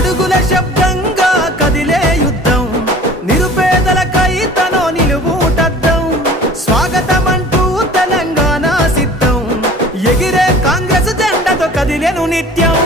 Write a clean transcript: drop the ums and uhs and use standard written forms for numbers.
అడుగుల శబ్దంగా కదిలే యుద్ధం, నిరుపేదలకై తనో నిలువుటద్దం. స్వాగతమంటూ తెలంగాణ సిద్ధం, ఎగిరే కాంగ్రెస్ జెండతో కదిలేను నిత్యం.